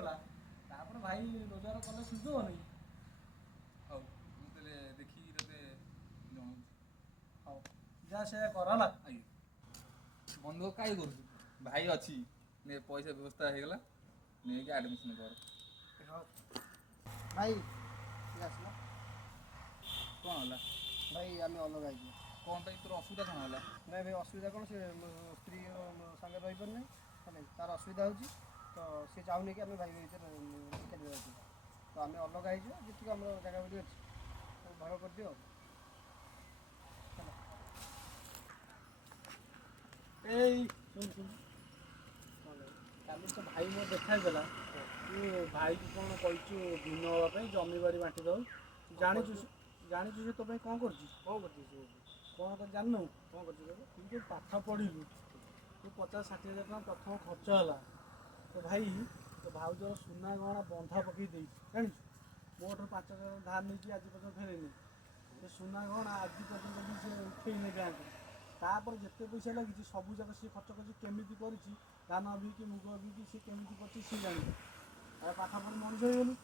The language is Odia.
ହେଇଗଲା ତାପରେ ଭାଇ ରୋଜଗାର କଲେ ସୁଝିବନି। ହଉ ମୁଁ ତାହେଲେ ଦେଖିକି ତତେ ଜଣଉଛି। ହଉ ଯାହା ସେୟା କର ହେଲା। ଆଜ୍ଞା ବନ୍ଧୁ କାହିଁ କରୁଛୁ ଭାଇ ଅଛି ନେ ପଇସା ବ୍ୟବସ୍ଥା ହେଇଗଲା ନେଇକି ଆଡ଼ମିସନ୍ କର। ହଉ ଭାଇ କିଏ ଆସିଲା? କ'ଣ ହେଲା? ଭାଇ ଆମେ ଅଲଗା ହେଇଯିବା। କ'ଣ ପାଇଁ ତୋର ଅସୁବିଧା କ'ଣ ହେଲା? ନାଇଁ ଭାଇ ଅସୁବିଧା କ'ଣ, ସେ ସ୍ତ୍ରୀ ସାଙ୍ଗରେ ରହିପାରୁନାହିଁ ହେଲା, ତାର ଅସୁବିଧା ହେଉଛି ତ ସେ ଚାହୁଁନି କି ଆମେ ଭାଇ ଭିତରେ ଖେଳିବା ଅଛି, ତ ଆମେ ଅଲଗା ହେଇଯିବା। ଯେତିକି ଆମର ଜାଗା ବାଡ଼ି ଅଛି ସବୁ ଭାଗ କରିଦିଅ ହେଲା। ଏଇ ଶୁଣ କାଲି ତ ଭାଇ ମୋର ଦେଖା ହେଇଥିଲା, ତୁ ଭାଇକୁ କ'ଣ କହିଛୁ ଭିନ୍ନ ହେବା ପାଇଁ ଜମି ବାଡ଼ି ବାଣ୍ଟି ଦେଉ। ଜାଣିଛୁ ସେ ତୋ ପାଇଁ କ'ଣ କରୁଛି? କ'ଣ କରୁଛି ସେ? କ'ଣ ତ ଜାଣିନୁ? କ'ଣ କରୁଛି କହିଲେ? ତୁ ଯେଉଁ ପାଠ ପଢ଼ିଲୁ, ତୁ 50-60 ହଜାର ଟଙ୍କା ପ୍ରଥମ ଖର୍ଚ୍ଚ ହେଲା, ତ ଭାଇ ତୋ ଭାଉଜର ସୁନା ଗହଣା ବନ୍ଧା ପକାଇ ଦେଇଛି ଜାଣିଛୁ। ମୋଠୁ 5,000 ଧାର ନେଇକି ଆଜି ପର୍ଯ୍ୟନ୍ତ ଫେରେଇନି। ସେ ସୁନା ଗହଣା ଆଜି ପର୍ଯ୍ୟନ୍ତ ବି ସେ ଉଠେଇନି ଗାଁକୁ। ତାପରେ ଯେତେ ପଇସା ଲାଗିଛି ସବୁ ଯାକ ସିଏ ଖର୍ଚ୍ଚ କରିଛି। କେମିତି କରିଛି, ଧାନ ବିକି ମୁଗ ବିକି ସିଏ କେମିତି କରିଛି ସିଏ ଜାଣିଛି। ଆଉ ପାଠ ପଢ଼ି ମଣିଷ ହେଇଗଲୁ।